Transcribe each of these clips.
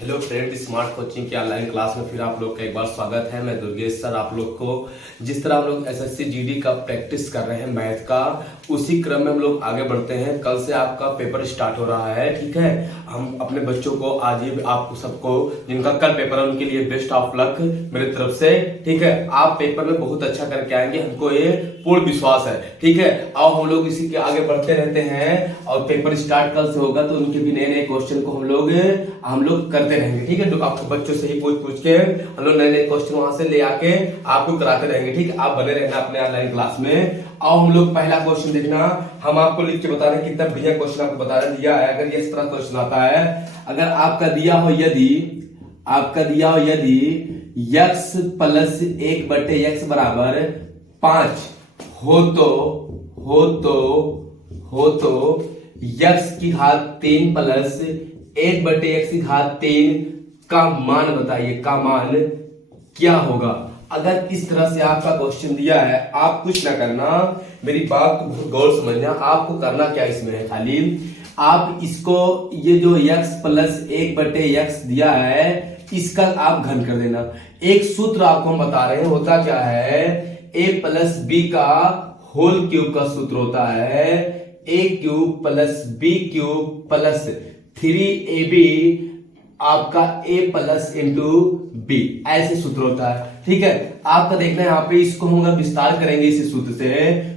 Hello friend, smart coaching की online class में फिर आप लोग का एक बार स्वागत है। मैं दुर्गेश सर आप लोग को जिस तरह हम लोग एसएससी जीडी का प्रैक्टिस कर रहे हैं मैथ का, उसी क्रम में हम लोग आगे बढ़ते हैं। कल से आपका पेपर स्टार्ट हो रहा है, ठीक है। हम अपने बच्चों को आज ही आपको सबको जिनका कल पेपर है उनके लिए बेस्ट ऑफ लक मेरी तरफ से, ठीक है। आप पेपर में बहुत अच्छा करके आएंगे, हमको ये पूर्ण विश्वास है, ठीक है। और हम लोग इसी के आगे बढ़ते रहते हैं और पेपर स्टार्ट कल से होगा तो उनके भी नए नए क्वेश्चन को हम लोग करते रहेंगे, ठीक है। आपको बच्चों से ही पूछ के हम लोग नए नए क्वेश्चन वहां से ले आके आपको कराते रहेंगे, ठीक है। आप बने रहना अपने ऑनलाइन क्लास में। आओ हम लोग पहला क्वेश्चन देखना, हम आपको लिख के बता रहे हैं कितना बढ़िया क्वेश्चन आपको बता रहे दिया है। अगर इस तरह क्वेश्चन आता है, अगर आपका दिया हो यदि x प्लस 1/x बराबर 5 हो तो x की घात 3 प्लस 1/x की घात 3 का मान बताइए, का मान क्या होगा। अगर इस तरह से आपका क्वेश्चन दिया है, आप कुछ ना करना, मेरी बात को बहुत गौर समझना। आपको करना क्या इसमें है, खाली आप इसको ये जो x प्लस 1/x दिया है इसका आप घन कर देना। एक सूत्र आपको हम बता रहे हैं, होता क्या है, a प्लस बी का होल क्यूब का सूत्र होता है a cube plus b cube plus 3ab आपका a प्लस इंटू बी, ऐसे सूत्र होता है, ठीक है। आपका देखना है यहाँ पे, इसको हम अगर विस्तार करेंगे इसी सूत्र से,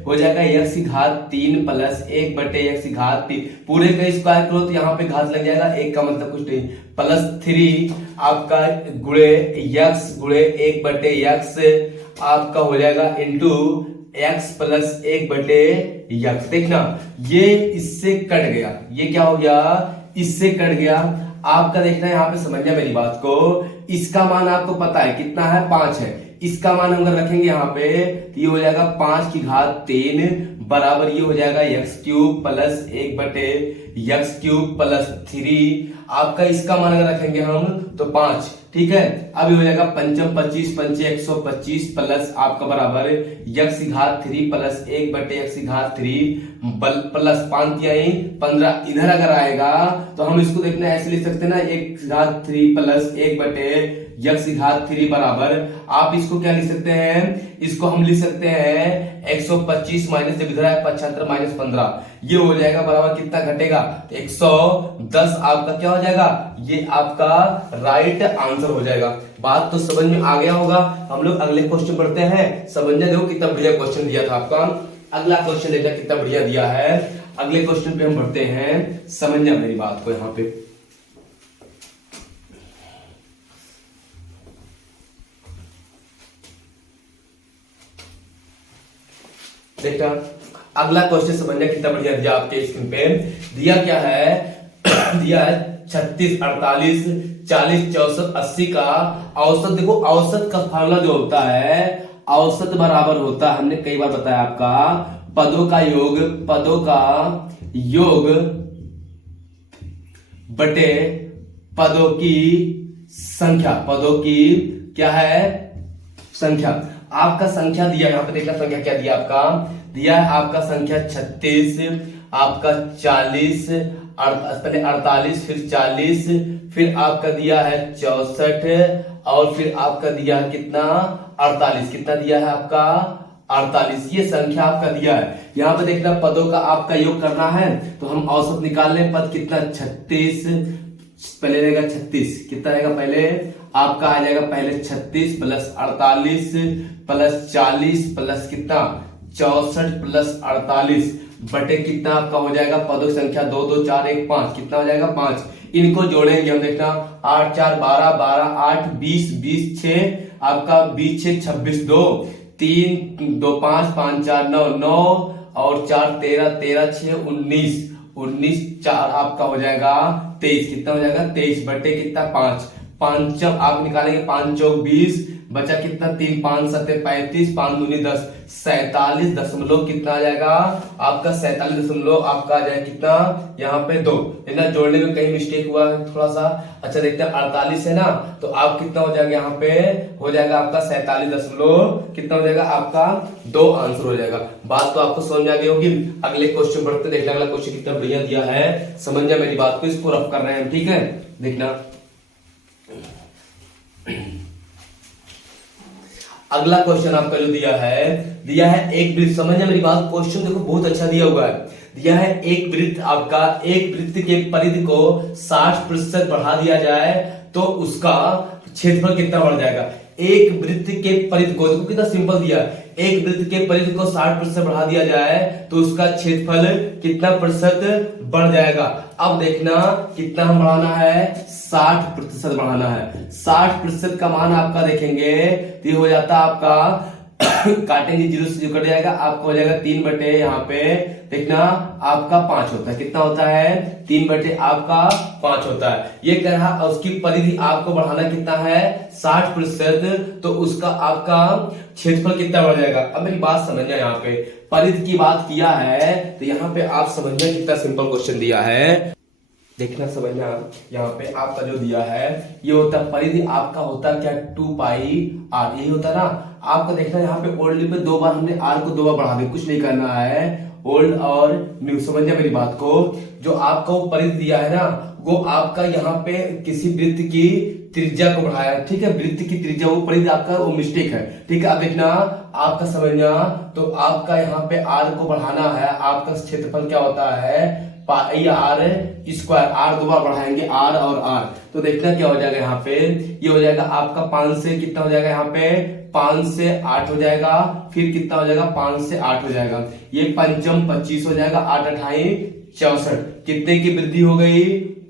हो जाएगा x की घात 3 प्लस 1/x की घात 3, पूरे का स्क्वायर करो तो यहाँ पे घात लग जाएगा, एक का मतलब कुछ नहीं, प्लस 3 आपका गुणे x गुणे 1/x आपका हो जाएगा इंटू x प्लस 1/x। देखना ये इससे कट गया, ये क्या हो गया, इससे कट गया। आपका देखना है यहाँ पे, समझना मेरी बात को, इसका मान आपको पता है कितना है, 5 है। इसका मान अगर रखेंगे यहाँ पे तो ये हो जाएगा 5 की घात 3 बराबर ये हो जाएगा x cube plus 1/x cube plus 3। आपका इसका मान अगर रखेंगे हम तो 5, ठीक है। अब ये हो जाएगा 5 25 पंचे 125 प्लस आपका बराबर x की घात 3 प्लस 1/x की घात 3 प्लस 5 15। इधर अगर आएगा तो हम इसको देखना ऐसे लिख सकते हैं ना, 1 की घात 3 प्लस 1/x की घात 3 बराबर, आप इसको क्या लिख सकते हैं, इसको हम लिख सकते हैं 125 माइनस, जब इधर आए 75 माइनस 15, ये हो जाएगा बराबर कितना घटेगा, 110 आपका क्या हो जाएगा, ये आपका राइट आंसर हो जाएगा। बात तो समझ में आ गया होगा। हम लोग अगले क्वेश्चन पढ़ते हैं। समझने देखो कितना बढ़िया क्वेश्चन दिया था आपका। अगला क्वेश्चन देखा कितना बढ़िया दिया है। अगले क्वेश्चन पे हम बढ़ते हैं, समझना मेरी बात को यहाँ पे। देखा अगला क्वेश्चन समझना कितना बढ़िया दिया आपके स्क्रीन पे। दिया क्या है, दिया है 36 48 40 64 80 का औसत। देखो औसत का फार्मूला जो होता है, औसत बराबर होता है, हमने कई बार बताया आपका, पदों का योग बटे पदों की संख्या, पदों की क्या है, संख्या। आपका संख्या दिया यहाँ पे, देखना संख्या क्या दिया आपका, दिया है आपका संख्या 36, आपका 40, पहले 48 फिर 40, फिर आपका दिया है 64 और फिर आपका दिया है कितना 48, कितना दिया है आपका 48। ये संख्या आपका दिया है। यहाँ पे देखना पदों का आपका योग करना है तो हम औसत निकाल लें। पद कितना 36, पहले रहेगा 36, कितना रहेगा पहले आपका आ जाएगा, पहले 36 प्लस 48 प्लस 40 प्लस कितना 64 प्लस 48 बटे कितना आपका हो जाएगा, पदों की संख्या 2 2 4 1 5, कितना हो जाएगा 5। इनको जोड़ेंगे हम, देखना 8 4 12 12 8 20 20 6 आपका 20 6 26 2 3 2 5 5 4 9 9 और 4 13 13 6 19 19 4 आपका हो जाएगा 23, कितना हो जाएगा 23 बटे कितना 5 5 आप निकालेंगे 5 चौक 20 बचा कितना 3 5 7 35 5 दूनी 10 47 दशमलव कितना आ जाएगा आपका 47 दशमलव आपका आ जाएगा कितना यहाँ पे 2। लेकिन जोड़ने में कहीं मिस्टेक हुआ है थोड़ा सा। अच्छा देखते हैं 48 है ना, तो आप कितना हो जाएगा यहाँ पे हो जाएगा आपका 47 दशमलव कितना हो जाएगा आपका 2 आंसर हो जाएगा। बात तो आपको समझ आ गई होगी। अगले क्वेश्चन बढ़ते देखना, अगला क्वेश्चन कितना बढ़िया दिया है, समझ जा मेरी बात को, इसको रफ कर रहे हैं हम, ठीक है। देखना अगला क्वेश्चन आपका जो दिया है एक वृत्त, समझना मेरी बात, क्वेश्चन देखो बहुत अच्छा दिया हुआ है। दिया है एक वृत्त, आपका एक वृत्त के परिधि को 60% बढ़ा दिया जाए तो उसका क्षेत्रफल कितना बढ़ जाएगा। एक वृत्त के परिधि को, देखो कितना सिंपल दिया है, एक वृत्त के परिधि को 60% बढ़ा दिया जाए तो उसका क्षेत्रफल कितना प्रतिशत बढ़ जाएगा। अब देखना कितना हम बढ़ाना है, 60% बढ़ाना है। 60% का मान आपका देखेंगे तो ये हो जाता है आपका काटेंगे जीरो से जो कट जाएगा, आपको हो जाएगा 3 बटे यहाँ पे देखना आपका 5 होता है। कितना होता है, 3 बटे आपका 5 होता है। ये कह रहा है उसकी परिधि आपको बढ़ाना कितना है, 60%, तो उसका आपका क्षेत्रफल कितना बढ़ जाएगा। अब मेरी बात समझना, यहाँ पे परिधि की बात किया है तो यहाँ पे आप समझना कितना सिंपल क्वेश्चन दिया है, देखना समझना। यहाँ पे आपका जो दिया है ये होता है परिधि आपका होता है क्या, 2 पाई आर, यही होता है ना। आपको देखना यहाँ पे ओल्ड पे 2 बार हमने आर को 2 बार बढ़ा दिया, कुछ नहीं करना है, ओल्ड और न्यू, समझना मेरी बात को। जो आपका वो परिधि दिया है ना, वो आपका यहाँ पे किसी वृत्त की त्रिज्या को बढ़ाया, ठीक है, वृत्त की त्रिज्या, वो परिधि आपका वो मिस्टेक है, ठीक है। अब देखना आपका समझना, तो आपका यहाँ पे आर को बढ़ाना है, आपका क्षेत्रफल क्या होता है पाई आर स्क्वायर, आर 2 बार बढ़ाएंगे आर और आर, तो देखना क्या हो जाएगा यहाँ पे, ये हो जाएगा आपका 5 से कितना हो जाएगा, यहाँ पे 5 से 8 हो जाएगा, फिर कितना हो जाएगा 5 से 8 हो जाएगा, ये पंचम 25 हो जाएगा, 8 अठाई 64, कितने की वृद्धि हो गई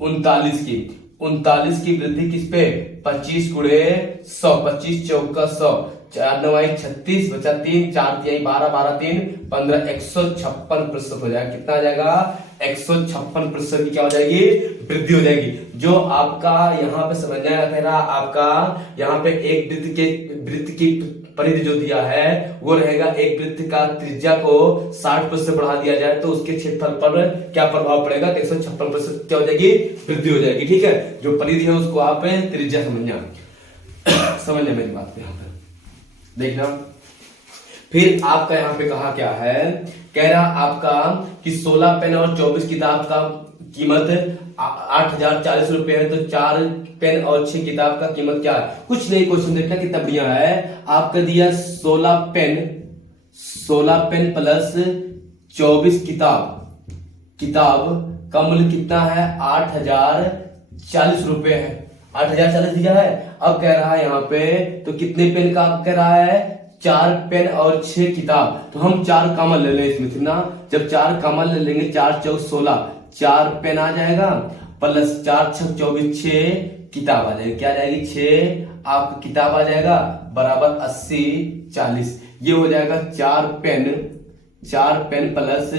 39 की, 39 की वृद्धि किस पे 25 गुणे 100, 25 चौका 100, 4 9 36, बचा 3, 4 3 12, 12 3 15, 156% हो जाएगा। कितना आ जाएगा 156% की क्या हो जाएगी, वृद्धि हो जाएगी। जो आपका यहाँ पे समझना है आपका यहाँ पे एक वृत्त की परिधि जो दिया है वो रहेगा, एक वृत्त का त्रिज्या को 60% बढ़ा दिया जाए तो उसके क्षेत्रफल पर क्या प्रभाव पड़ेगा, 156% क्या हो जाएगी, वृद्धि हो जाएगी, ठीक है। जो परिधि है उसको आप त्रिज्या समझना मेरी बात यहाँ पे देखना। फिर आपका यहाँ पे कहा क्या है, कह रहा आपका कि 16 पेन और 24 किताब का कीमत 8,040 रुपए है, तो 4 पेन और 6 किताब का कीमत क्या है। कुछ नहीं, क्वेश्चन देखना कितना बढ़िया है, आपका दिया 16 पेन प्लस 24 किताब का मूल्य कितना है 8,040 रुपए है, 8,040 दिया है। अब कह रहा है यहाँ पे तो कितने पेन का आप कह रहा है 4 पेन और 6 किताब, तो हम 4 कॉमन ले लें इसमें ना, जब 4 कॉमन ले लेंगे 4 चौक 16, 4 पेन आ जाएगा प्लस 4 छक 24, 6 किताब आ जाएगी, क्या आ जाएगी 6 आपका किताब आ जाएगा बराबर 80 40, ये हो जाएगा 4 पेन प्लस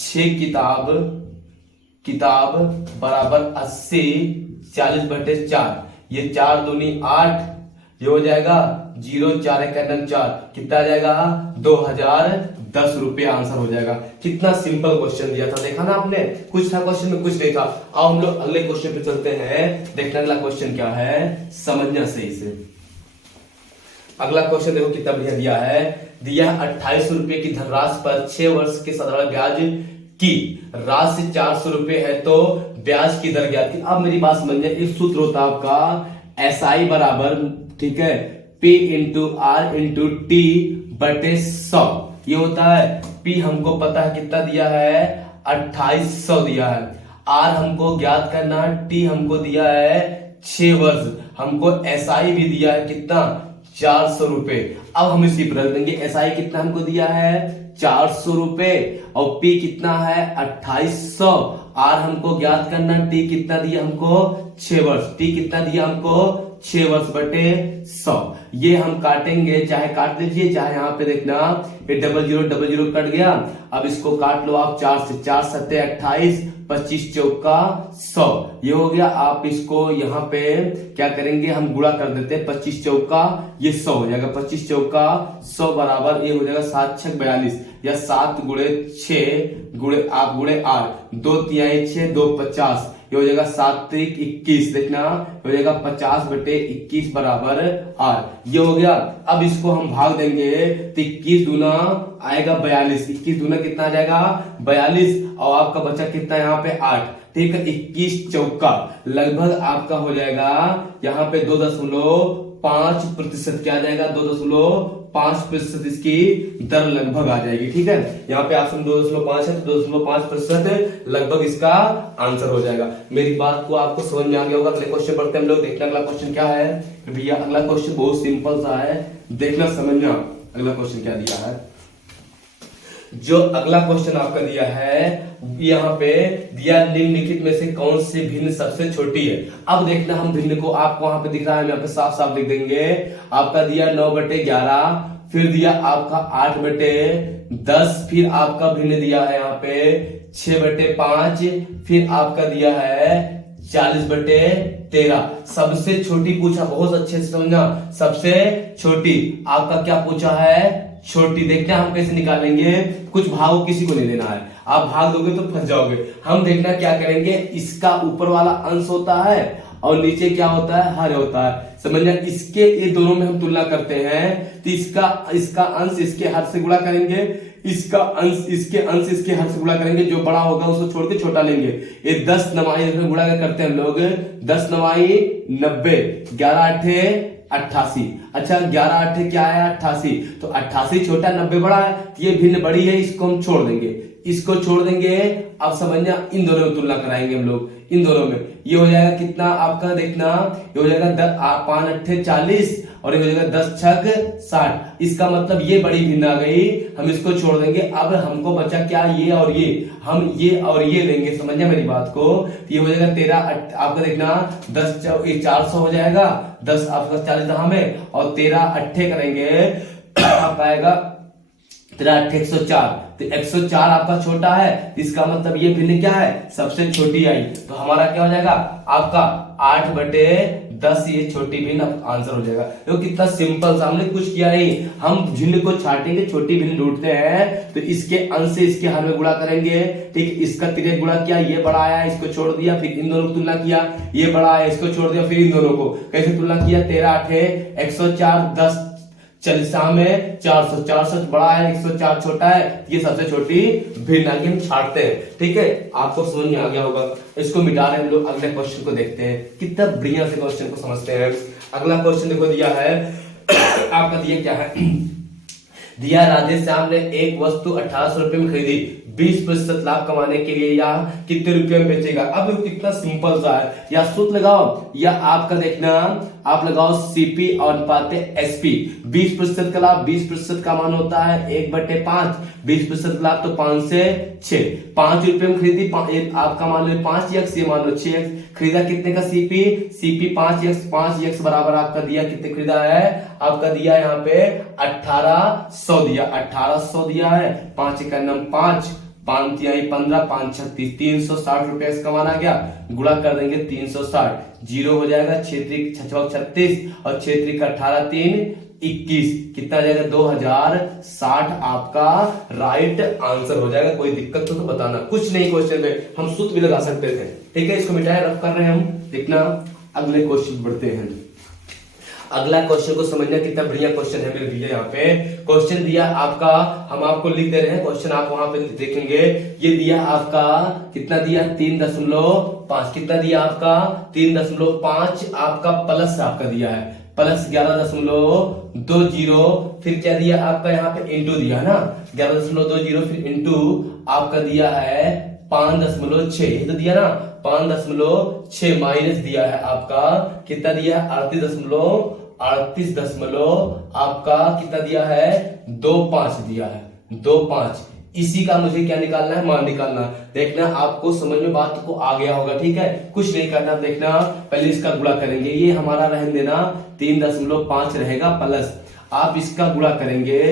6 किताब बराबर 80 40 बटे 4, ये 4 दूनी 8, ये हो जाएगा 0 4 1 4, कितना आ जाएगा 2,010 रुपये आंसर हो जाएगा। कितना सिंपल क्वेश्चन दिया था, देखा ना आपने, कुछ था क्वेश्चन में, कुछ नहीं था। अब हम लोग अगले क्वेश्चन पे चलते हैं, देखना अगला क्वेश्चन क्या है, समझना सही से। अगला क्वेश्चन देखो कितना बढ़िया दिया है, दिया 28 रुपए की धनराशि पर 6 वर्ष के साधारण ब्याज की राशि 400 रुपए है, तो ब्याज की दर ज्ञात की। अब मेरी बात समझिए, एक सूत्र होता है आपका SI बराबर, ठीक है, P into R into T बटे 100, ये होता है P हमको पता है कितना दिया है 2800 दिया है, R हमको ज्ञात करना, T हमको दिया है 6 वर्ष, हमको SI भी दिया है कितना 400 रुपए। अब हम इसी पर रख देंगे, SI कितना हमको दिया है 400 रुपए और P कितना है 2800, R हमको ज्ञात करना, T कितना दिया हमको 6 वर्ष, T कितना दिया हमको 6 वर्ष बटे 100, ये हम काटेंगे, चाहे काट लीजिए चाहे यहाँ पे देखना ये 00 कट गया। अब इसको काट लो आप 4 से, 4 सत्ते 28, 25 चौका 100, ये हो गया। आप इसको यहाँ पे क्या करेंगे, हम गुणा कर देते हैं, 25 चौका ये 100 हो जाएगा, 25 चौका 100 बराबर ये हो जाएगा 7 6 42, या 7 गुणे 6 गुणे आप गुणे 8, 2 3 6 2 50, ये हो जाएगा 7 3 21, देखना हो जाएगा 50 बटे 21 बराबर 8, ये हो गया। अब इसको हम भाग देंगे तो 21 दूना आएगा 42, 21 दूना कितना आ जाएगा 42, और आपका बचा कितना यहाँ पे 8, ठीक है। 21 चौका लगभग आपका हो जाएगा यहाँ पे 2 5% क्या आ जाएगा, 2.5% इसकी दर लगभग आ जाएगी। ठीक है, यहाँ पे ऑप्शन 2.5 है तो 2.5% लगभग इसका आंसर हो जाएगा। मेरी बात को आपको समझ में आ गया होगा। अगले क्वेश्चन पढ़ते हैं हम लोग। देखना अगला क्वेश्चन क्या है भैया। अगला क्वेश्चन बहुत सिंपल सा है, देखना समझना अगला क्वेश्चन क्या दिया है। जो अगला क्वेश्चन आपका दिया है, यहाँ पे दिया निम्नलिखित में से कौन सी भिन्न सबसे छोटी है। अब देखना हम भिन्न को, आपको वहां पे दिख रहा है, यहाँ पे साफ साफ लिख देंगे। आपका दिया 9/11, फिर दिया आपका 8/10, फिर आपका भिन्न दिया है यहाँ पे 6/5, फिर आपका दिया है 40/13। सबसे छोटी पूछा, बहुत अच्छे से समझना। सबसे छोटी आपका क्या पूछा है, छोटी। देखना हम कैसे निकालेंगे, कुछ भाग किसी को नहीं देना है, आप भाग दोगे तो फंस जाओगे। हम देखना क्या करेंगे, इसका ऊपर वाला अंश होता है और नीचे क्या होता है, हर होता है। समझना, इसके ये दोनों में हम तुलना करते हैं तो इसका अंश इसके हर से गुणा करेंगे, इसका अंश इसके हर से गुणा करेंगे, जो बड़ा होगा उसको छोड़ के छोटा लेंगे। ये 10 9 गुणा करते हैं हम लोग, 10 9 90, 11 8 88। अच्छा 11 8 क्या है, 88। तो 88 छोटा, 90 बड़ा है, तो ये भिन्न बड़ी है, इसको हम छोड़ देंगे, इसको छोड़ देंगे। अब समझना, इन दोनों में तुलना कराएंगे हम लोग, इन दोनों में। ये हो जाएगा कितना आपका, देखना ये हो जाएगा 5 8 40 और ये हो जाएगा 10 6 60। इसका मतलब ये बड़ी भिन्न आ गई, हम इसको छोड़ देंगे। अब हमको बचा क्या, ये और ये, हम ये और ये लेंगे। समझना मेरी बात को। ये हो जाएगा 13 आपका, देखना 10 400 हो जाएगा, 10 आपका 40 दहा में और 13 8 करेंगे, आप आएगा 13 8 104। तो 104 आपका छोटा है, इसका मतलब ये भिन्न क्या है, सबसे छोटी आई। तो हमारा क्या हो जाएगा, आपका 8/10 ये छोटी भिन्न आंसर हो जाएगा। देखो कितना सिंपल सा, हमने कुछ किया नहीं। हम भिन्न को छाटेंगे, छोटी भिन्न ढूंढते हैं तो इसके अंश से इसके हर में गुणा करेंगे। ठीक, इसका तिरक गुणा किया, ये बड़ा आया, इसको छोड़ दिया, फिर इन दोनों को तुलना किया, ये बड़ा आया, इसको छोड़ दिया, फिर इन दोनों को कैसे तुलना किया, 13 8 104, 10 40 में 400, 400 बड़ा है, 104 छोटा है, ये सबसे छोटी भिन्न आगे हम छाटते हैं। ठीक है, आपको समझ में आ गया होगा। इसको मिटा रहे हम लोग, अगले क्वेश्चन को देखते हैं, कितना बढ़िया से क्वेश्चन को समझते हैं। अगला क्वेश्चन देखो दिया है आपका, दिया क्या है, दिया राधे श्याम ने एक वस्तु 1800 रुपए में खरीदी, 20% लाभ कमाने के लिए या कितने रुपए में बेचेगा। अब कितना सिंपल सा है, या सूत्र लगाओ या आपका देखना आप लगाओ सीपी और अनुपात एसपी। 20% का लाभ, 20% का मान होता है 1/5, 20% लाभ तो 5 से 6। 5 रुपए में खरीदी, आपका मान लो 5x, ये मान लो 6x। खरीदा कितने का, सीपी 5x बराबर आपका दिया कितने खरीदा है, आपका दिया यहाँ पे 1800 दिया, 1800 दिया है। 5 का नम 5, 5 तिहाई 15, 5 36, 360 रुपए इसका मान आ गया। गुणा कर देंगे 360, जीरो हो जाएगा, 6 3 36 और 6 3 18 3 21, कितना आ जाएगा 2060 आपका राइट आंसर हो जाएगा। कोई दिक्कत तो बताना, कुछ नहीं क्वेश्चन में हम सूत्र भी लगा सकते थे। ठीक है, इसको मिटाए रफ कर रहे हैं हम। देखना अगले क्वेश्चन बढ़ते हैं। अगला क्वेश्चन को समझना, कितना बढ़िया क्वेश्चन है मेरे भैया। यहाँ पे क्वेश्चन दिया आपका, हम आपको लिख दे रहे हैं क्वेश्चन, आप वहां पे देखेंगे। ये दिया आपका कितना दिया, 3.5, कितना दिया आपका 3.5 आपका प्लस आपका दिया है, प्लस 11.20, फिर क्या दिया आपका यहाँ पे इंटू दिया है ना, 11.20 फिर इंटू आपका दिया है 5.6, ये तो दिया ना 5.6 माइनस दिया है आपका कितना दिया है 38 आपका कितना दिया है 25 दिया है 25। इसी का मुझे क्या निकालना है, मान निकालना। देखना आपको समझ में बात को आ गया होगा। ठीक है, कुछ नहीं करना। देखना पहले इसका गुणा करेंगे, ये हमारा रहने देना 3.5 रहेगा प्लस, आप इसका गुणा करेंगे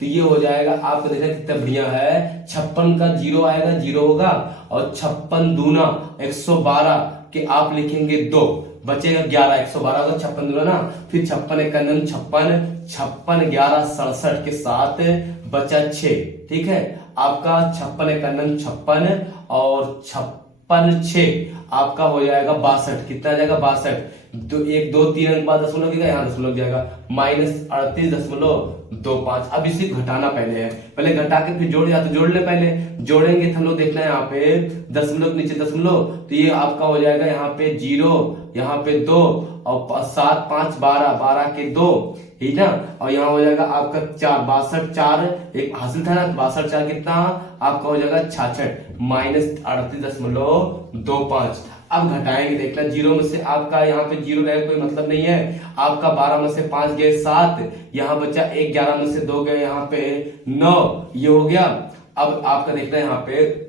तो ये हो जाएगा आपको। देखना कितना बढ़िया है, 56 का जीरो आएगा, जीरो होगा और 56 दूना 112 के आप लिखेंगे 2, बचेगा 11, 112 का 56 दूना ना, फिर 56 एक 56 11 67 के साथ बचा 6। ठीक है, आपका 56 एक 56 और 56 पर 6 आपका हो जाएगा 62। कितना आ जाएगा 62। तो 1 2 3 अंक बाद दशमलव लगेगा, यहाँ दशमलव जाएगा -38.25। अब इसे घटाना पहले है, पहले घटा के फिर जोड़, या तो जोड़ ले, पहले जोड़ेंगे तो हम लोग देखना है यहाँ पे दशमलव के नीचे दशमलव, तो ये आपका हो जाएगा यहाँ पे 0, यहाँ पे 2 और 7 5 12, 12 के 2, ठीक ना। और यहाँ हो जाएगा आपका 4, 62 4 एक हासिल था ना, 62 4 कितना आपका हो जाएगा 66 -38.25। अब घटाएंगे, देखना 0 में से आपका यहाँ पे 0 रहेगा कोई मतलब नहीं है, आपका 12 में से 5 गए 7, यहाँ बचा 1, 11 में से 2 गए यहाँ पे 9, ये हो गया। अब आपका देखना है यहाँ पे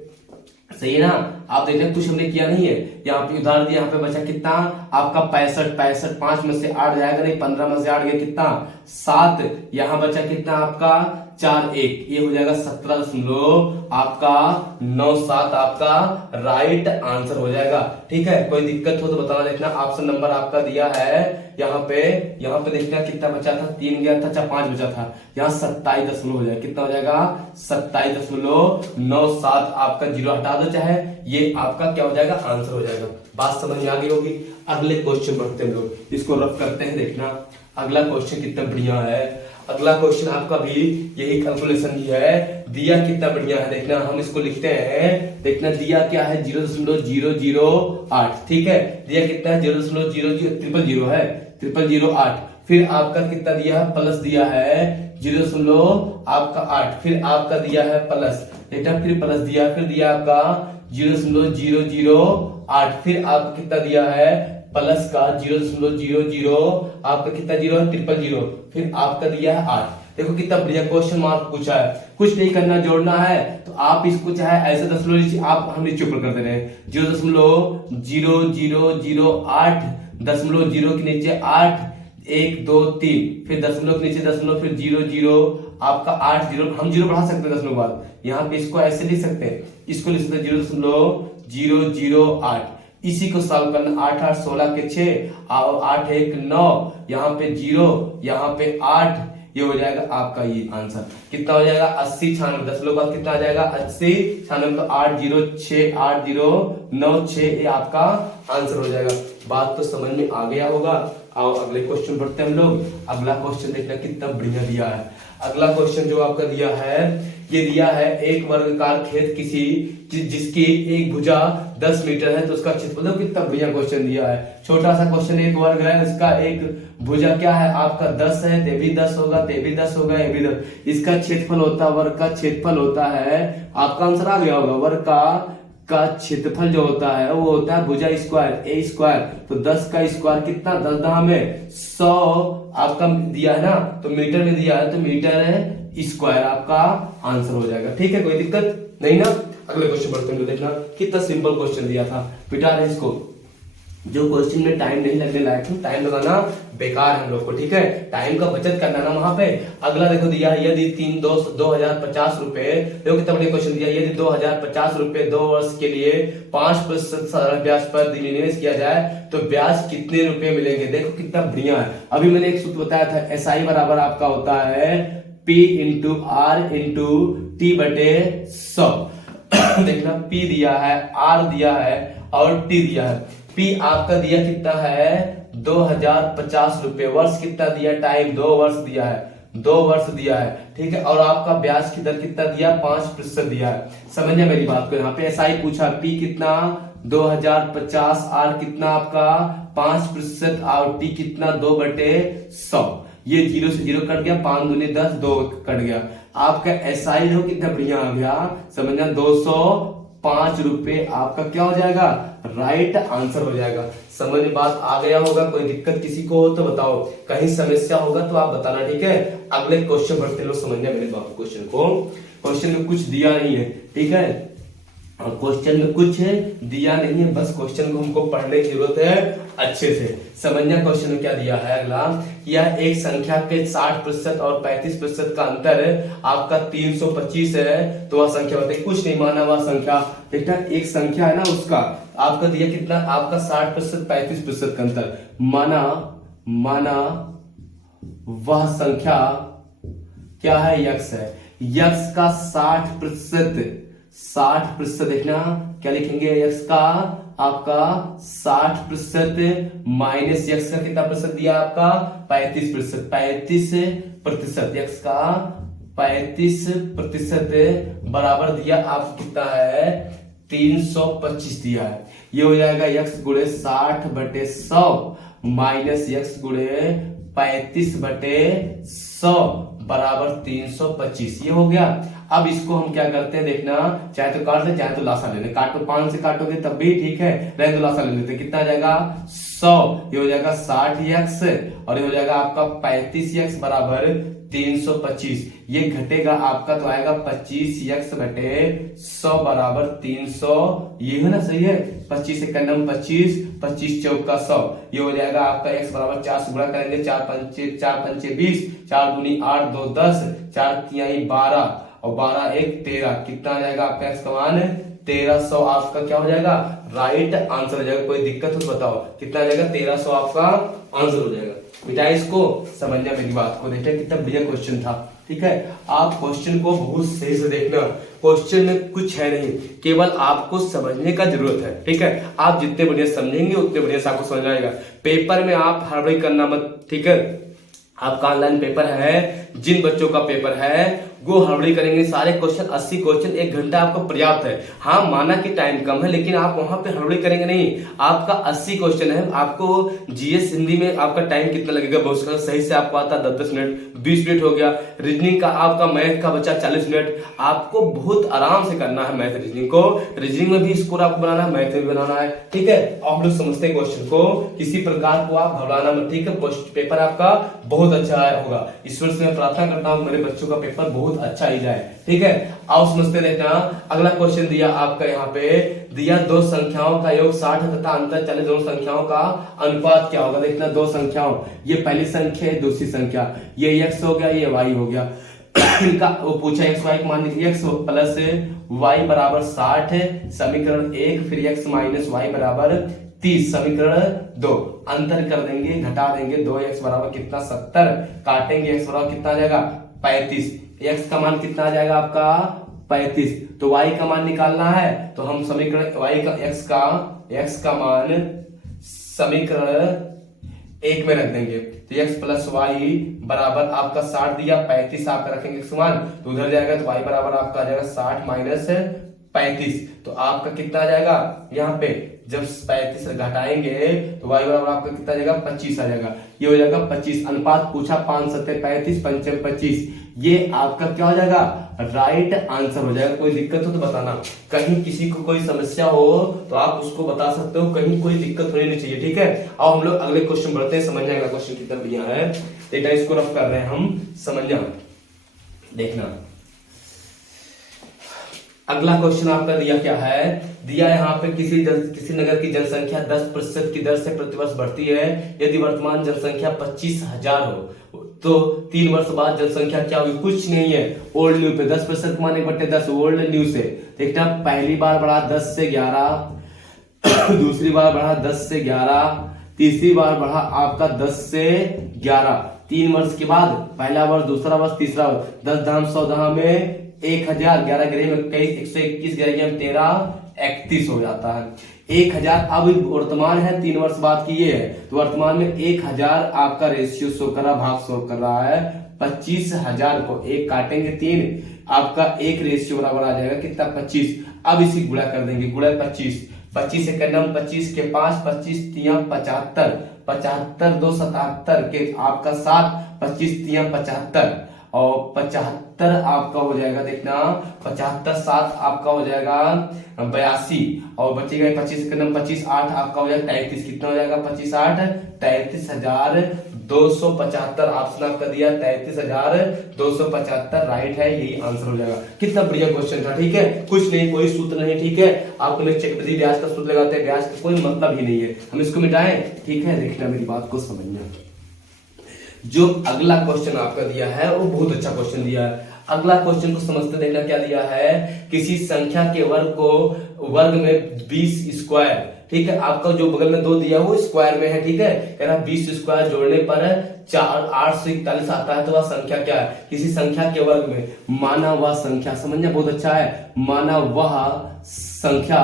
सही है ना, आप देख रहे हैं कुछ हमने किया नहीं है, यहाँ पे उदाहरण दिया, यहाँ पे बचा कितना आपका 65, 5 में से 8 जाएगा नहीं, 15 में से 8 गया कितना 7, यहाँ बचा कितना आपका 4 1, ये हो जाएगा 17.97 आपका राइट आंसर हो जाएगा। ठीक है, कोई दिक्कत हो तो बताना। देखना ऑप्शन नंबर आपका दिया है यहाँ पे देखना कितना बचा था, 3 गया था, अच्छा 5 बचा था, यहाँ 27 दशमलव हो जाएगा, कितना हो जाएगा 27.97 आपका 0 हटा दो चाहे, ये आपका क्या हो जाएगा आंसर हो जाएगा। बात समझ में आ गई होगी। अगले क्वेश्चन बढ़ते हैं, लोग इसको रफ करते हैं। देखना अगला क्वेश्चन कितना बढ़िया है। अगला क्वेश्चन आपका भी यही कैलकुलेशन ही है, दिया कितना बढ़िया है। देखना हम इसको लिखते हैं, देखना दिया क्या है 0.008, ठीक है, दिया कितना है 0.000 है 0008। फिर आपका कितना दिया है प्लस दिया है 0.8, फिर आपका दिया है प्लस, देखना फिर प्लस दिया, फिर दिया आपका 0.008, फिर आपका कितना दिया है प्लस का 0.00 आपका कितना 0 है 000, फिर आपका दिया है 8। देखो कितना बढ़िया क्वेश्चन मार्क पूछा है, कुछ नहीं करना, जोड़ना है तो आप इसको चाहे ऐसे दशमलव नीचे, आप हम नीचे ऊपर कर दे रहे हैं 0.0008 दशमलव 0 के नीचे 8 1 2 3, फिर दशमलव के नीचे दशमलव, फिर 00 आपका 8 0, हम 0 बढ़ा सकते हैं दशमलव बाद, यहाँ पे इसको ऐसे लिख सकते हैं, इसको लिख सकते हैं 0.008। इसी को सॉल्व करना, 8 8 16 के 6 और 8 1 9, यहाँ पे 0, यहाँ पे 8, ये हो जाएगा आपका ये आंसर। कितना हो जाएगा 80 96 दशमलव बाद कितना आ जाएगा 80 96 806 8096, ये आपका आंसर हो जाएगा। बात तो समझ में आ गया होगा। आओ अगले क्वेश्चन पढ़ते हैं हम लोग। अगला क्वेश्चन देखना कितना बढ़िया दिया है। अगला क्वेश्चन जो आपका दिया है, ये दिया है एक वर्गाकार खेत किसी जिसकी एक भुजा 10 मीटर है तो उसका क्षेत्रफल, देखो कितना बढ़िया क्वेश्चन दिया है। छोटा सा क्वेश्चन, एक वर्ग है, उसका एक भुजा क्या है आपका 10 है, ते भी 10 होगा, ते भी 10 होगा, ये भी 10, इसका क्षेत्रफल होता है, वर्ग का क्षेत्रफल होता है, आपका आंसर आ गया होगा, वर्ग का क्षेत्रफल जो होता है वो होता है भुजा स्क्वायर ए स्क्वायर, तो 10 का स्क्वायर कितना 10 10 में 100 आपका दिया है ना, तो मीटर में दिया है तो मीटर स्क्वायर आपका आंसर हो जाएगा। ठीक है, कोई दिक्कत नहीं ना। अगले क्वेश्चन बढ़ते हैं, देखना कितना सिंपल क्वेश्चन दिया था, पिटा रहे इसको। जो क्वेश्चन में टाइम नहीं लगने लायक है, टाइम लगाना बेकार है हम लोग को, ठीक है, टाइम का बचत करना ना वहां पे। अगला देखो दिया है, यदि 2050 रुपए, देखो कितना बड़ा क्वेश्चन दिया, यदि 2050 रुपए 2 वर्ष के लिए 5% साधारण ब्याज पर निवेश किया जाए तो ब्याज कितने रुपए मिलेंगे। देखो कितना बढ़िया है। अभी मैंने एक सूत्र बताया था, SI बराबर आपका होता है P into R into T बटे 100। देखना P दिया है, R दिया है और T दिया है। P आपका दिया कितना है 2050 रुपए, वर्ष कितना दिया, टाइम 2 वर्ष दिया है, 2 वर्ष दिया है, ठीक है, और आपका ब्याज की दर कितना दिया 5% दिया है। समझिए मेरी बात को, यहाँ पे SI पूछा, P कितना 2050, R कितना आपका 5% और T कितना 2 बटे 100, ये 0 से 0 कट गया, 5 दूनी 10, 2 कट गया, आपका SI जो कितना बढ़िया आ गया, समझना 205 रुपए आपका क्या हो जाएगा राइट आंसर हो जाएगा। समझ में बात आ गया होगा। कोई दिक्कत किसी को हो तो बताओ, कहीं समस्या होगा तो आप बताना, ठीक है। अगले क्वेश्चन बढ़ते लोग, समझना मेरे बात क्वेश्चन को। क्वेश्चन में कुछ दिया नहीं है, ठीक है, क्वेश्चन में कुछ दिया नहीं है, बस क्वेश्चन को हमको पढ़ने की जरूरत है अच्छे से। समझना क्वेश्चन में क्या दिया है। अगला, यह एक संख्या के 60% और 35% का अंतर आपका 325 है, तो वह संख्या बताइए। कुछ नहीं माना वह संख्या, देखना एक संख्या है ना, उसका आपका दिया कितना आपका 60% 35% का अंतर, माना वह संख्या क्या है, यक्स है, यक्स का 60% देखना क्या लिखेंगे, x का आपका 60% माइनस x का कितना प्रतिशत दिया आपका 35%, 35% x का 35% बराबर दिया आपको कितना है 325 दिया है। ये हो जाएगा x गुणे 60/100 माइनस x गुणे 35/100 बराबर 325। ये हो गया। अब इसको हम क्या करते हैं देखना, चाहे तो काट दे चाहे तो लासा ले ले, काटो 5 से काटोगे तब भी ठीक है, रहने तो लासा ले लेते। कितना आ जाएगा 100, ये हो जाएगा 60x और ये हो जाएगा आपका 35x बराबर 325। ये घटेगा आपका तो आएगा 25x/100 बराबर 300। ये है ना, सही है। 25 एक 25, 25 चौका 100। ये हो जाएगा आपका x बराबर 4 से गुणा करेंगे, 4 पंचे 20, 4 दूनी 8, 2 10, 4 तिहाई 12 और 12 एक 13। कितना आ जाएगा आपका x का मान 1300 आपका क्या हो जाएगा, राइट आंसर हो जाएगा। कोई दिक्कत हो तो बताओ, कितना आ जाएगा 1300 आपका आंसर हो जाएगा। बेटा इसको समझना, मेरी बात को देखना, कितना बढ़िया क्वेश्चन था। ठीक है, आप क्वेश्चन को बहुत सही से देखना। क्वेश्चन में कुछ है नहीं, केवल आपको समझने का जरूरत है। ठीक है, आप जितने बढ़िया समझेंगे उतने बढ़िया से आपको समझ आएगा। पेपर में आप हड़बड़ी करना मत। ठीक है, आपका ऑनलाइन पेपर है, जिन बच्चों का पेपर है वो हड़बड़ी करेंगे। सारे क्वेश्चन 80 क्वेश्चन 1 घंटा आपको पर्याप्त है। हाँ, माना कि टाइम कम है, लेकिन आप वहां पे हड़बड़ी करेंगे नहीं। आपका 80 क्वेश्चन है, आपको जीएस हिंदी में आपका टाइम कितना लगेगा, बहुत सही से आपको आता 10-10 मिनट, 20 मिनट हो गया। रीजनिंग का आपका मैथ का बच्चा 40 मिनट। आपको बहुत आराम से करना है मैथ रीजनिंग को। रीजनिंग में भी स्कोर आपको बनाना है, मैथ में भी बनाना है। ठीक है, आप लोग समझते हैं क्वेश्चन को, किसी प्रकार को आप घबराना मत। ठीक है, पेपर आपका बहुत अच्छा होगा। ईश्वर से मैं प्रार्थना करता हूँ मेरे बच्चों का पेपर बहुत अच्छा ही जाए। ठीक है, आओ समझते देखना। अगला क्वेश्चन दिया आपका यहाँ पे, दिया दो संख्याओं का योग 60 तथा अंतर 40, दोनों संख्याओं का अनुपात क्या होगा। देखना, दो संख्याओं, ये पहली संख्या है, दूसरी संख्या, ये x हो गया, ये y हो गया। इनका वो पूछा x y मान लीजिए, x प्लस y बराबर 60 है, समीकरण 1, फिर x माइनस y बराबर 30, समीकरण 2। अंतर कर देंगे, घटा देंगे, 2x बराबर कितना 70, काटेंगे x बराबर कितना आ जाएगा 35। x का मान कितना आ जाएगा आपका 35। तो y का मान निकालना है, तो हम समीकरण y का x का मान समीकरण 1 में रख देंगे। तो x प्लस वाई बराबर आपका 60 दिया, 35 आपका रखेंगे x मान, तो उधर जाएगा तो y बराबर आपका आ जाएगा 60 माइनस 35। तो आपका कितना आ जाएगा, यहाँ पे जब 35 घटाएंगे तो y बराबर आपका कितना आ जाएगा 25 आ जाएगा। ये हो जाएगा 25। अनुपात पूछा 5 7 35, 5 25। ये आपका क्या हो जाएगा, राइट आंसर हो जाएगा। कोई दिक्कत हो तो बताना, कहीं किसी को कोई समस्या हो तो आप उसको बता सकते हो, कहीं कोई दिक्कत होनी नहीं चाहिए। ठीक है, अब हम लोग अगले क्वेश्चन बढ़ते हैं, समझना अगला क्वेश्चन कितना बढ़िया है। बेटा इसको रफ कर रहे हैं हम, समझना देखना। अगला क्वेश्चन आपका दिया क्या है, दिया यहाँ पे किसी नगर की जनसंख्या 10% की दर से प्रतिवर्ष बढ़ती है। यदि वर्तमान जनसंख्या 25,000 हो तो 3 वर्ष बाद जनसंख्या क्या होगी। कुछ नहीं है, ओल्ड न्यू पे 10% माने बटे 10 ओल्ड न्यू से। देखना, पहली बार बढ़ा 10 से 11, दूसरी बार बढ़ा 10 से 11, तीसरी बार बढ़ा आपका 10 से 11। 3 वर्ष के बाद पहला वर्ष, दूसरा वर्ष, तीसरा वर्ष। 10 धाम 100 धाम में 1000, 11 ग्रह में 21, 121 ग्रह में 13, 31 हो जाता है। 1000 अब वर्तमान है, 3 वर्ष बाद की ये है, तो वर्तमान में 1000 आपका रेशियो शो कर रहा, भाग शो कर रहा है। 25,000 को 1 काटेंगे 3, आपका 1 रेशियो बराबर आ जाएगा कितना 25। अब इसी गुणा कर देंगे, गुणा 25, 25 से करना 25 के 5, 25 तिया 75, 75 2 77 के आपका 7, 25 तिया 75 और 75 आपका हो जाएगा। देखना 75 7 आपका हो जाएगा 82 और बचेगा 25 के नंबर 25 8 आपका हो जाएगा 33। कितना हो जाएगा 25 8 33,275। ऑप्शन आपका दिया 33,275 राइट है, यही आंसर हो जाएगा। कितना बढ़िया क्वेश्चन था। ठीक है, कुछ नहीं, कोई सूत्र नहीं। ठीक है, आपको मैं चक्रवृद्धि ब्याज का सूत्र लगाते हैं, ब्याज का कोई मतलब ही नहीं है, हम इसको मिटाएं। ठीक है, देखना मेरी बात को समझना। जो अगला क्वेश्चन आपका दिया है वो बहुत अच्छा क्वेश्चन दिया है। अगला क्वेश्चन को समझते देखना क्या दिया है, किसी संख्या के वर्ग को वर्ग में 20 स्क्वायर, ठीक है। आपका जो बगल में 2 दिया वो स्क्वायर में है, ठीक है। कह रहा 20 स्क्वायर जोड़ने पर 841 आता है, तो वह संख्या क्या है? किसी संख्या के वर्ग में माना वह संख्या, समझना बहुत अच्छा है, माना वह संख्या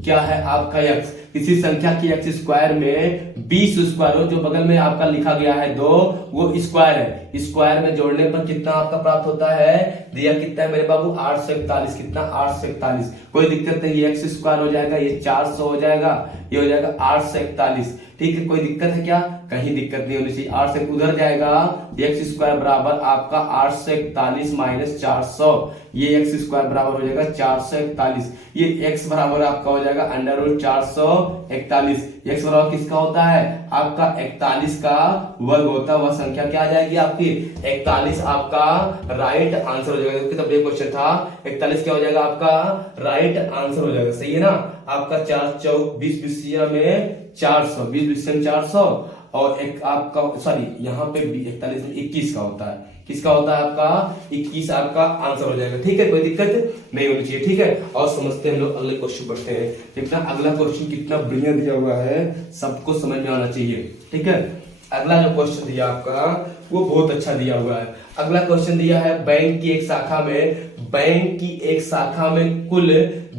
क्या है आपका x, किसी संख्या की x स्क्वायर में 20 स्क्वायर हो, जो बगल में आपका लिखा गया है 2 वो स्क्वायर है, स्क्वायर में जोड़ने पर कितना आपका प्राप्त होता है? दिया कितना है मेरे बाबू? 841। कितना? 841। कोई दिक्कत नहीं, ये x स्क्वायर हो जाएगा, ये 400 हो जाएगा, ये हो जाएगा 841, ठीक है। कोई दिक्कत है क्या? कहीं दिक्कत नहीं होनी चाहिए। 8 से उधर जाएगा, x स्क्वायर बराबर आपका 841 माइनस 400, ये x स्क्वायर बराबर हो जाएगा 441, ये x बराबर आपका हो जाएगा अंडर रूट 441। x बराबर किसका होता है? आपका 41 का वर्ग होता है, वह संख्या क्या आ जाएगी आपकी? 41 आपका राइट आंसर हो जाएगा, क्योंकि तब ये क्वेश्चन था। 41 क्या हो जाएगा आपका? राइट आंसर हो जाएगा, सही है ना। आपका 4 चौक 20 विषय में 400, 20 विषय में 400, और एक आपका सॉरी यहाँ पे 41 में 21 का होता है, किसका होता है आपका? 21 आपका आंसर हो जाएगा, ठीक है। कोई दिक्कत नहीं होनी चाहिए, ठीक है। और समझते हैं हम लोग, अगले क्वेश्चन बढ़ते हैं। कितना अगला क्वेश्चन कितना बढ़िया दिया हुआ है, सबको समझ में आना चाहिए, ठीक है। अगला जो क्वेश्चन दिया आपका वो बहुत अच्छा दिया हुआ है। अगला क्वेश्चन दिया है, बैंक की एक शाखा में कुल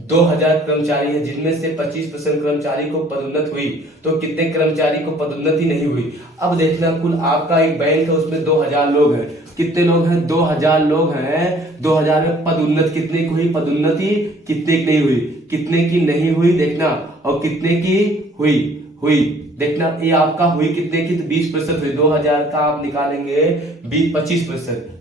2000 कर्मचारी है, जिनमें से 25% कर्मचारी को पदोन्नति हुई, तो कितने कर्मचारी को पदोन्नति नहीं हुई? अब देखना, कुल आपका एक बैंक है, उसमें 2000 लोग हैं। कितने लोग हैं? 2000 लोग हैं। 2000 में पदोन्नति कितने की हुई? पदोन्नति कितने की नहीं हुई? कितने की नहीं हुई देखना, और कितने की हुई देखना। ये आपका हुई कितने की? तो 20% हुई। 2000 का आप निकालेंगे 25%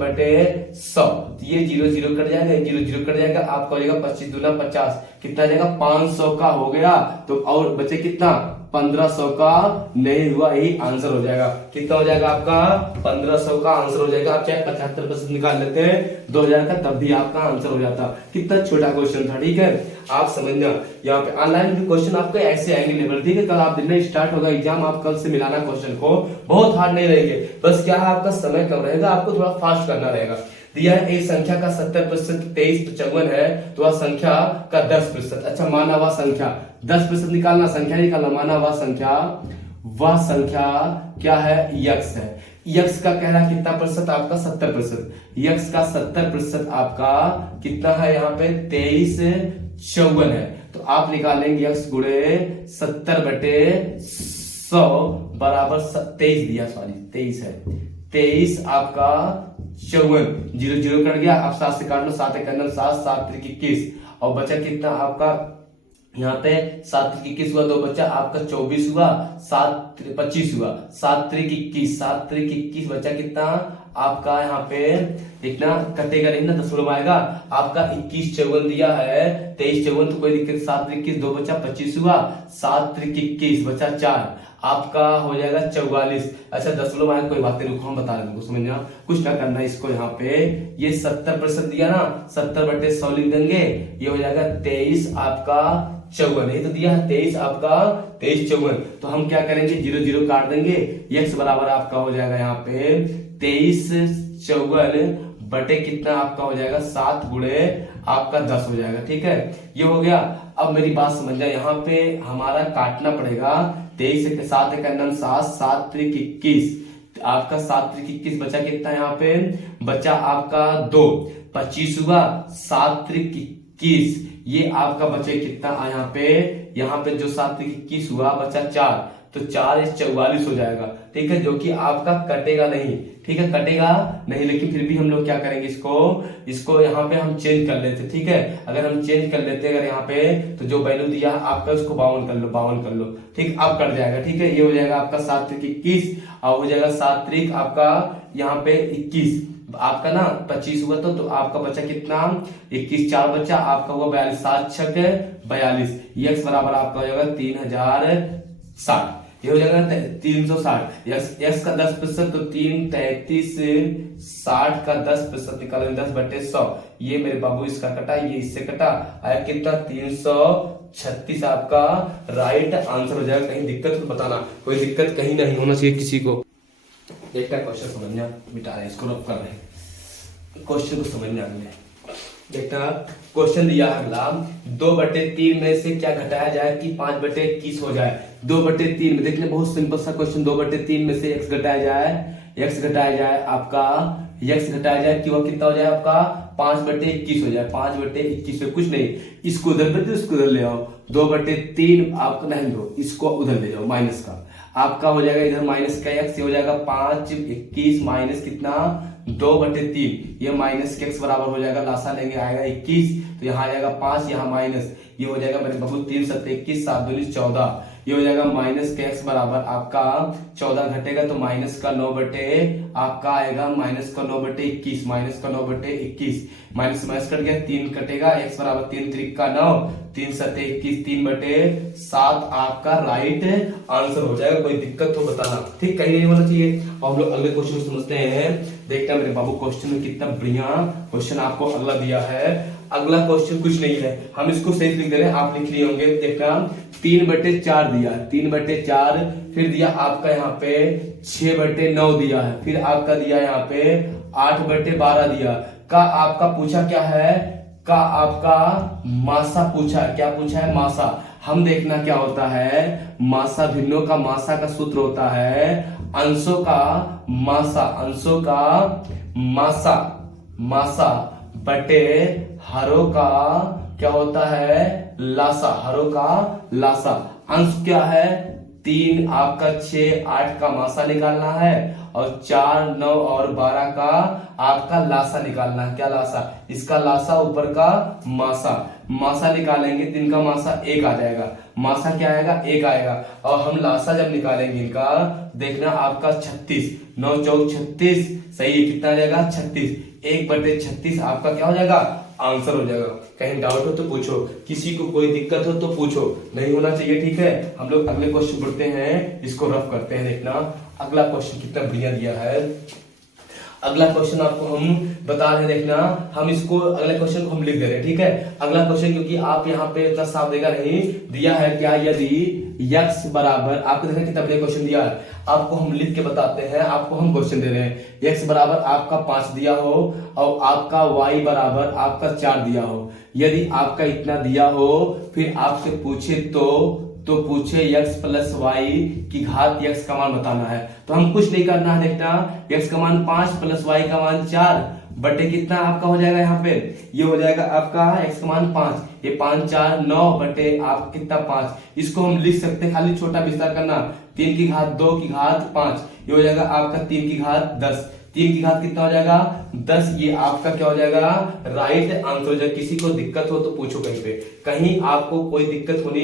बटे 100, ये 0 कट जाएगा, 0 कट जाएगा, आपका हो जाएगा 25 दूना 50, कितना जाएगा? 500 का हो गया। तो और बचे कितना? 1500 का नहीं हुआ, यही आंसर हो जाएगा। कितना हो जाएगा आपका? 1500 का आंसर हो जाएगा। आप चाहे 75% निकाल लेते हैं 2000 का, तब भी आपका आंसर हो जाता। कितना छोटा क्वेश्चन था, ठीक है। आप समझना, यहाँ पे ऑनलाइन भी क्वेश्चन आपके ऐसे आएंगे लेवल, ठीक है। कल आप दिन में स्टार्ट होगा एग्जाम, आप कल से मिलाना क्वेश्चन को, बहुत हार्ड नहीं रहेंगे, बस क्या है आपका समय कम रहेगा, आपको थोड़ा फास्ट करना रहेगा। दिया है एक संख्या का 70% 2355 है, तो वह संख्या का 10%, अच्छा माना वह संख्या 10% निकालना, संख्या निकालना, माना वह संख्या क्या है? यक्स है। यक्स का कह रहा कितना प्रतिशत? आपका 70%। यक्स का 70% आपका कितना है? यहाँ पे 2354 है, तो आप निकालेंगे यक्स गुणे 70 बटे 100 बराबर 23 दिया, सॉरी 23 है, 23 आपका 54, 0 कट गया, आप 7 से काट लो, 7 एक 7, 7 त्रिक 21, और बचा कितना आपका? यहाँ पे 7 त्रिक 21 हुआ, 2 बच्चा आपका 24 हुआ, 7 25 हुआ, 7 त्रिक 21, 7 त्रिक 21 बचा कितना आपका? यहाँ पे इतना कटेगा नहीं ना, 10 आएगा आपका। 21 54 दिया है, 23 54, तो कोई दिक्कत, 7 त्रिक 21, 2 बच्चा 25 हुआ, 7 त्रिक 21 बचा 4, आपका हो जाएगा 44। अच्छा 10 आएगा, कोई बात नहीं, रुको हम बता देंगे, समझना कुछ ना करना इसको। यहाँ पे ये 70% दिया ना, 70 बटे 100 लिख देंगे, ये हो जाएगा 23 आपका 54, ये तो दिया है 23 आपका 23 54, तो हम क्या करेंगे? 0 काट देंगे, x बराबर आपका हो जाएगा यहाँ पे 23 54 बटे कितना आपका हो जाएगा? 7 गुणे आपका 10 हो जाएगा, ठीक है। ये हो गया। अब मेरी बात समझ जाए, यहाँ पे हमारा काटना पड़ेगा 23 से 7 एक 7, 7 त्रिक 21, आपका 7 त्रिक 21 बचा कितना? यहाँ पे बचा आपका 2, 25 हुआ, 7 त्रिक 21, ये आपका बचे कितना? यहाँ पे जो 7 त्रिक 21 हुआ बचा 4, तो 4 44 हो जाएगा, ठीक है, जो कि आपका कटेगा नहीं, ठीक है, कटेगा नहीं, लेकिन फिर भी हम लोग क्या करेंगे? इसको यहाँ पे हम चेंज कर लेते, ठीक है। अगर हम चेंज कर लेते अगर यहाँ पे, तो जो वैल्यू दिया आपका उसको 52 कर लो, ठीक, अब कट जाएगा, ठीक है। ये हो जाएगा आपका 7 त्रिक 21, और हो जाएगा 7 त्रिक आपका यहाँ पे 21, आपका ना 25 हुआ, तो आपका बचा कितना? 21, 4 बचा, आपका हुआ 42, 7 छक 42, x बराबर आपका हो जाएगा 3060, ये हो जाएगा 360। यस का 10%, तो 3 33 60 का 10% निकालेंगे, 10 बटे 100, ये मेरे बाबू इसका कटा, ये इससे कटा, आया कितना? 336 आपका राइट आंसर हो जाएगा। कहीं दिक्कत तो बताना, कोई दिक्कत कहीं नहीं होना चाहिए किसी को। एक का क्वेश्चन समझना, मिटा रहे हैं इसको, रब कर रहे हैं, क्वेश्चन को समझना है। देखना क्वेश्चन दिया है अगला, 2/3 में से क्या घटाया जाए कि 5/21 हो जाए। 2/3 में देखने बहुत सिंपल सा क्वेश्चन, 2/3 में से x घटाया जाए आपका x घटाया जाए कि वह कितना हो जाए आपका 5/21 हो जाए। 5/21 में कुछ नहीं, इसको उधर कर दो, इसको उधर ले आओ। 2/3 आपको नहीं दो, इसको उधर ले जाओ, माइनस का आपका हो जाएगा इधर माइनस का x, ये हो जाएगा 5/21 माइनस कितना 2/3, ये माइनस के x बराबर हो जाएगा, लासा लेंगे आएगा 21, तो यहाँ आ जाएगा 5, यहाँ माइनस, ये हो जाएगा मेरे बाबू 3 7 21 7 2 14, ये हो जाएगा माइनस के x बराबर आपका 14 घटेगा तो माइनस का 9 बटे आपका आएगा माइनस का 9/21, माइनस का 9/21, माइनस माइनस कट गया, 3 कटेगा, x बराबर 3 3 का 9, 3 7 21, 3/7 आपका राइट आंसर हो जाएगा। कोई दिक्कत हो बताना, ठीक, कहीं नहीं होना चाहिए। और हम लोग अगले क्वेश्चन को समझते हैं। देखते हैं मेरे बाबू क्वेश्चन में कितना बढ़िया क्वेश्चन आपको अगला दिया है। अगला क्वेश्चन कुछ नहीं है, हम इसको सही लिख दे रहे हैं, आप लिख लिए होंगे। देखना 3/4 दिया है, 3/4, फिर दिया आपका यहाँ पे 6/9 दिया है, फिर आपका दिया यहाँ पे 8/12 दिया का आपका पूछा क्या है, का आपका मासा पूछा है। क्या पूछा है? मासा। हम देखना क्या होता है, मासा भिन्नों का मासा का सूत्र होता है अंशों का मासा, अंशों का मासा, मासा बटे हरों का क्या होता है, लासा, हरों का लासा। अंश क्या है 3, आपका 6 8 का मासा निकालना है और 4 9 और 12 का आपका लासा निकालना है। क्या लासा? इसका लासा ऊपर का मासा, मासा निकालेंगे तो इनका मासा 1 आ जाएगा, मासा क्या आएगा 1 आएगा, और हम लासा जब निकालेंगे इनका देखना आपका 36, 9 4 36, सही है, कितना आ जाएगा 36, 1/36 आपका क्या हो जाएगा आंसर हो जाएगा। कहीं डाउट हो तो पूछो, किसी को कोई दिक्कत हो तो पूछो, नहीं होना चाहिए, ठीक है। हम लोग अगले क्वेश्चन पढ़ते हैं, इसको रफ करते हैं। देखना अगला क्वेश्चन कितना बढ़िया दिया है। अगला क्वेश्चन आपको हम बता रहे हैं, देखना हम इसको अगले क्वेश्चन को हम लिख दे रहे हैं, ठीक है। अगला क्वेश्चन क्योंकि आप यहाँ पे इतना साफ देगा नहीं, दिया है क्या, यदि x बराबर, आपको देखना कितना बढ़िया क्वेश्चन दिया है, आपको हम लिख के बताते हैं, आपको हम क्वेश्चन दे रहे हैं। x बराबर आपका 5 दिया हो और आपका y बराबर आपका 4 दिया हो, यदि आपका इतना दिया हो, फिर आपसे पूछे तो पूछे x प्लस वाई की घात x का मान बताना है। तो हम कुछ नहीं करना है, देखना x का मान 5 प्लस y का मान 4 बटे कितना आपका हो जाएगा, यहाँ पे ये हो जाएगा आपका x का मान 5, ये 5 4 9 बटे आप कितना 5, इसको हम लिख सकते हैं, खाली छोटा विस्तार करना, 3 की घात 2 की घात 5, ये हो जाएगा आपका 3 की घात 10, 3 की घात कितना हो जाएगा 10, ये आपका क्या हो जाएगा राइट आंसर हो जाएगा। किसी को दिक्कत हो तो पूछो कहीं पे, कहीं आपको कोई दिक्कत होनी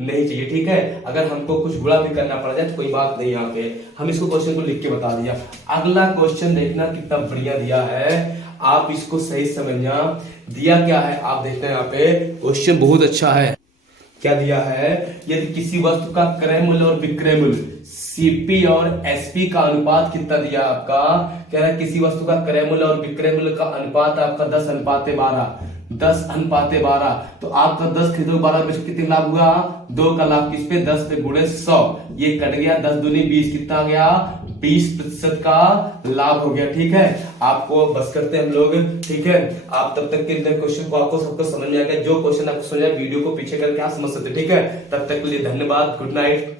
नहीं चाहिए, ठीक है। अगर हमको कुछ बुरा भी करना पड़ जाए तो कोई बात नहीं, यहाँ पे हम इसको क्वेश्चन को लिख के बता दिया। अगला क्वेश्चन देखना कितना बढ़िया दिया है, आप इसको सही समझना। दिया क्या है आप देखते हैं, यहाँ पे क्वेश्चन बहुत अच्छा है। क्या दिया है, यदि किसी वस्तु का क्रय मूल्य और विक्रय मूल्य सीपी और एसपी का अनुपात कितना दिया आपका, कह रहा है किसी वस्तु का क्रय मूल्य और विक्रय मूल्य का अनुपात आपका 10:12, 10:12, तो आपका 10 खरीदो 12 बेचो, कितने लाभ हुआ 2 का लाभ, किस पे 10 पे गुणे 100, ये कट गया 10 दूनी 20, कितना आ गया 20% का लाभ हो गया, ठीक है। आपको बस करते हैं हम लोग, ठीक है। आप तब तक के क्वेश्चन को आपको सबको समझ में आ गया, जो क्वेश्चन आपको समझ आया वीडियो को पीछे करके आप समझ सकते, ठीक है। तब तक के लिए धन्यवाद, गुड नाइट।